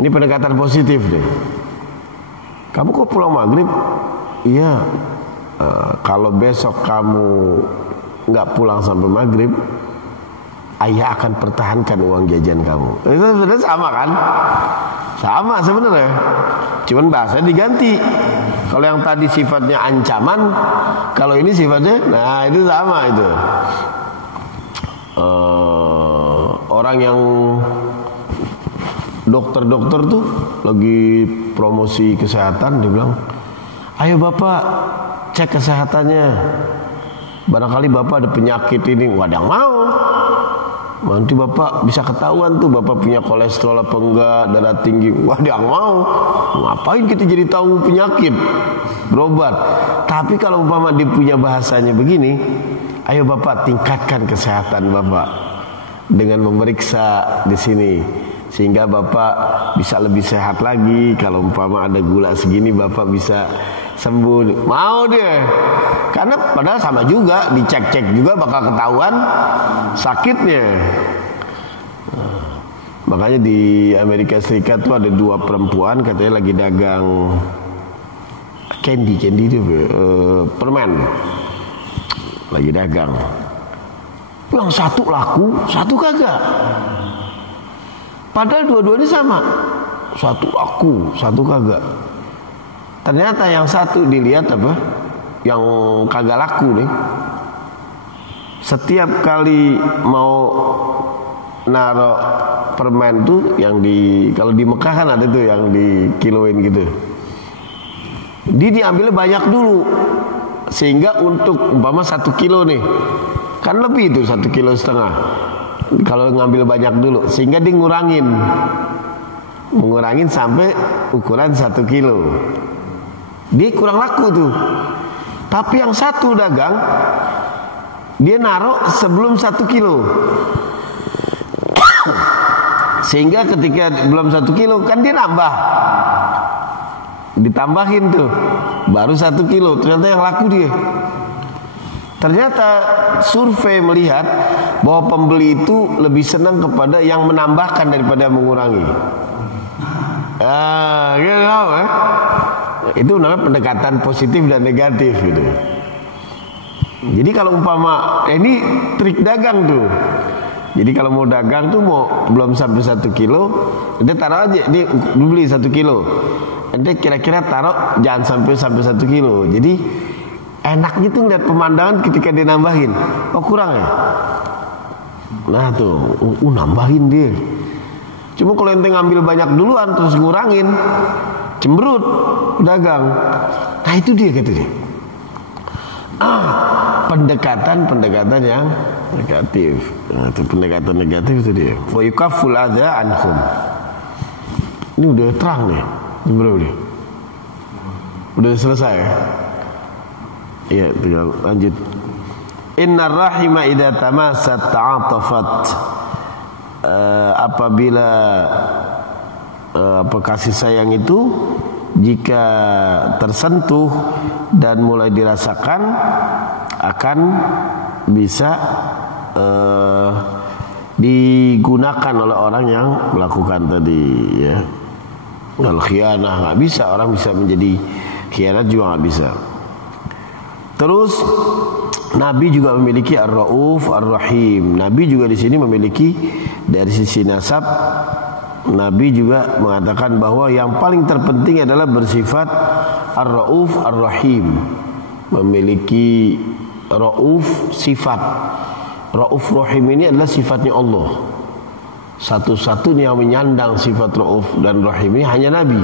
ini pendekatan positif deh. Kamu kok pulang maghrib? Iya. Kalau besok kamu nggak pulang sampai maghrib, ayah akan pertahankan uang jajan kamu. Itu sebenarnya sama kan? Sama sebenarnya. Cuman bahasa diganti. Kalau yang tadi sifatnya ancaman, kalau ini sifatnya, nah itu sama itu. Orang yang dokter-dokter tuh lagi promosi kesehatan, dia bilang, ayo bapak cek kesehatannya, barangkali bapak ada penyakit ini. Wah, ada yang mau. Nanti bapak bisa ketahuan tuh bapak punya kolesterol apa enggak, darah tinggi. Wah, ada yang mau. Ngapain kita jadi tahu penyakit, berobat. Tapi kalau umpama dia punya bahasanya begini, ayo bapak tingkatkan kesehatan bapak dengan memeriksa di sini, sehingga bapak bisa lebih sehat lagi. Kalau umpama ada gula segini, bapak bisa sembuh. Mau dia, karena padahal sama juga, dicek-cek juga bakal ketahuan sakitnya. Makanya di Amerika Serikat tuh ada 2 perempuan katanya lagi dagang candy itu permen, lagi dagang. Yang satu laku, satu kagak. Padahal dua-duanya sama, satu laku, satu kagak. Ternyata yang satu dilihat apa? Yang kagak laku nih, setiap kali mau naro permen tuh, yang di, kalau di Mekah kan ada tuh yang di kiloin gitu, dia diambilnya banyak dulu, sehingga untuk umpama 1 kilo nih, kan lebih tuh 1,5 kilo. Kalau ngambil banyak dulu, sehingga dia ngurangin sampai ukuran 1 kilo. Dia kurang laku tuh. Tapi yang satu dagang, dia naruh sebelum 1 kilo. Sehingga ketika belum 1 kilo kan dia nambah, ditambahin tuh, baru 1 kilo. Ternyata yang laku dia. Ternyata survei melihat bahwa pembeli itu lebih senang kepada yang menambahkan daripada mengurangi. Gitu tahu ya? Itu namanya pendekatan positif dan negatif gitu. Jadi kalau umpama ini trik dagang tuh. Jadi kalau mau dagang tuh mau belum sampai 1 kilo, dia taruh aja, dia beli 1 kilo. Dia kira-kira taruh jangan sampai 1 kilo. Jadi enaknya tuh ngeliat pemandangan ketika dia nambahin. Oh kurang ya? Nah tuh, nambahin dia. Cuma kalau ente ngambil banyak duluan terus ngurangin, cemberut pedagang. Nah itu dia kata dia. Pendekatan yang negatif. Nah, itu pendekatan negatif itu dia. Wa yukafful adza anhum. Ini udah terang nih. Berapa nih? Udah selesai ya? Iya, tinggal lanjut. Innar rahima idza tamassat ta'atafat. Apabila kasih sayang itu jika tersentuh dan mulai dirasakan akan bisa digunakan oleh orang yang melakukan tadi ya. Kalau khianah nggak bisa, orang bisa menjadi khianat juga nggak bisa. Terus Nabi juga memiliki Ar-Rauf Ar-Rahim. Nabi juga di sini memiliki dari sisi nasab. Nabi juga mengatakan bahwa yang paling terpenting adalah bersifat Ar-Rauf Ar-Rahim. Memiliki Rauf sifat. Rauf Rahim ini adalah sifatnya Allah. Satu-satunya yang menyandang sifat Rauf dan Rahim ini hanya Nabi.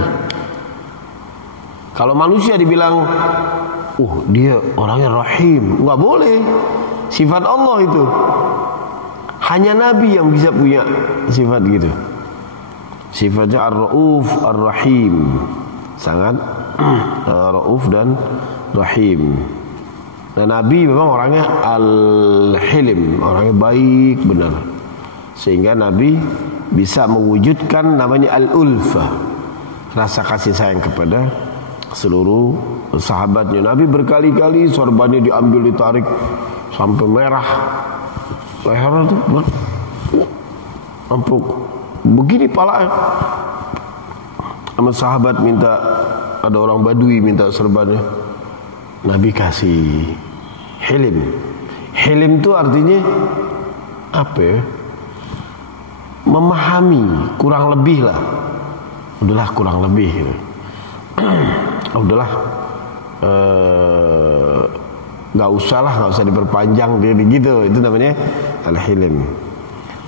Kalau manusia dibilang dia orangnya Rahim, nggak boleh. Sifat Allah itu. Hanya Nabi yang bisa punya sifat gitu. Sifatnya Ar-Rauf Ar-Rahim. Sangat Rauf dan Rahim. Dan Nabi memang orangnya Al-Hilim, orangnya baik benar. Sehingga Nabi bisa mewujudkan namanya Al-Ulfah, rasa kasih sayang kepada seluruh sahabatnya. Nabi berkali-kali sorbannya diambil, ditarik sampai merah lehernya tuh empuk begini palanya. Sama sahabat minta, ada orang Badui minta sorbannya, Nabi kasih. Hilim. Hilim itu artinya apa ya? Memahami, kurang lebih lah. Udahlah kurang lebih gitu. Udahlah nggak usah diperpanjang gitu. Itu namanya al-hilim.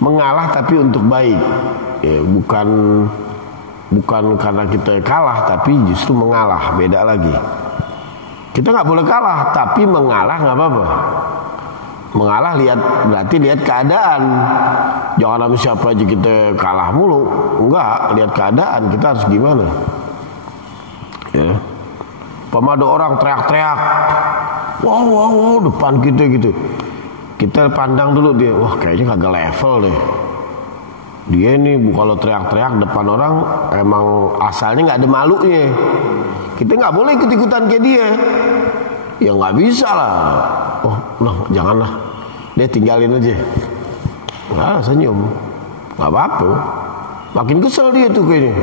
Mengalah tapi untuk baik ya, bukan karena kita kalah, tapi justru mengalah, beda lagi. Kita nggak boleh kalah, tapi mengalah nggak apa-apa. Mengalah berarti lihat keadaan. Jangan sama siapa aja kita kalah mulu. Enggak, lihat keadaan kita harus gimana ya. Ada orang teriak-teriak, wow depan kita gitu, kita pandang dulu dia, wah kayaknya kagak level deh. Dia ini kalau teriak-teriak depan orang emang asalnya nggak ada malunya. Kita nggak boleh ikut-ikutan kayak dia. Ya nggak bisa lah. Oh, janganlah. Dia tinggalin aja. Nah, senyum, nggak apa-apa. Makin kesel dia tuh kayaknya.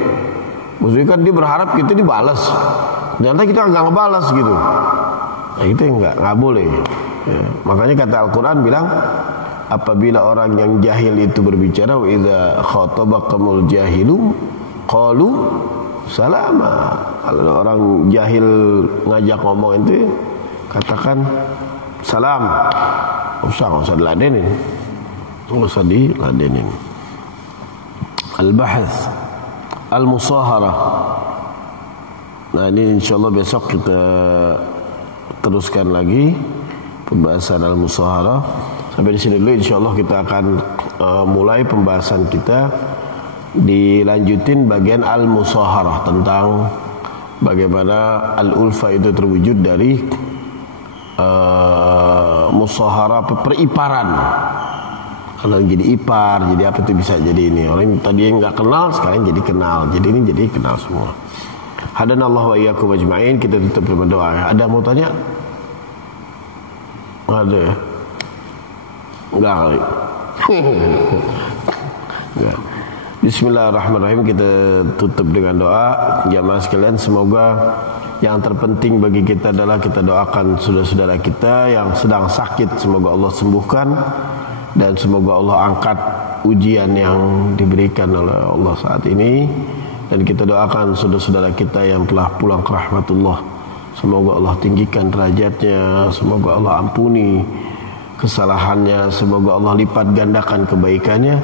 Maksudnya kan dia berharap kita dibalas. Ternyata kita nggak ngebalas gitu. Nah, itu nggak boleh. Ya. Makanya kata Al-Quran bilang, apabila orang yang jahil itu berbicara, wa idza khatabakumul jahilun qalu salama. Kalau orang jahil ngajak ngomong itu, katakan salam. Nggak usah diladenin. Nggak usah diladenin. Al-Bahth Al-Musaharah. Nah ini insyaallah besok kita teruskan lagi pembahasan Al-Musaharah. Sampai di sini dulu, insyaallah kita akan mulai pembahasan kita, dilanjutin bagian Al-Musaharah, tentang bagaimana Al-Ulfa itu terwujud dari musaharah, periparan. Kalau jadi ipar, jadi apa itu bisa jadi ini. Orang tadi yang nggak kenal sekarang jadi kenal, jadi ini jadi kenal semua. Hadanallahu wa iyyakum ajma'in. Kita tutup dengan doa. Ada mau tanya? Ada ya? Enggak kali. Enggak. Bismillahirrahmanirrahim. Kita tutup dengan doa. Jamaah sekalian, semoga yang terpenting bagi kita adalah kita doakan saudara-saudara kita yang sedang sakit, semoga Allah sembuhkan, dan semoga Allah angkat ujian yang diberikan oleh Allah saat ini. Dan kita doakan saudara-saudara kita yang telah pulang ke rahmatullah, Semoga Allah tinggikan derajatnya, semoga Allah ampuni kesalahannya, semoga Allah lipat gandakan kebaikannya.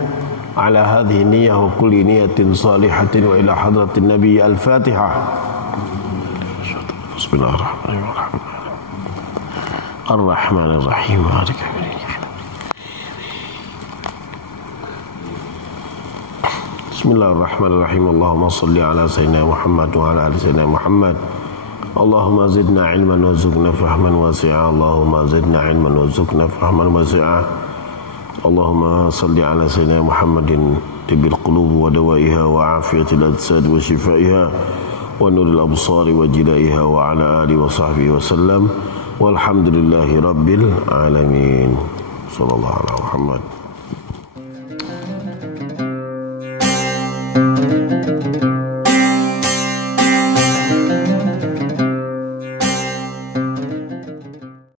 Ala hadhihi niyyah wa kulli niyatin salihatin wa ila hadratin nabi. Al-Fatihah. Bismillahirrahmanirrahim. Ar-Rahmanir-Rahim. Bismillahirrahmanirrahim. Allahumma salli ala sayyidina Muhammad wa ala ali sayyidina Muhammad. Allahumma zidna ilman wa zukna fahman wasi'a. Allahumma zidna ilman wa zukna fahman wasi'a. Allahumma salli ala sayyidina Muhammadin tibil qulub wa dawaiha wa afiyatil ajsad wa shifaiha wa nuril absari wa jilaiha wa ala alihi wa sahbihi wa sallam. Walhamdulillahi rabbil alamin. Sallallahu ala Muhammad.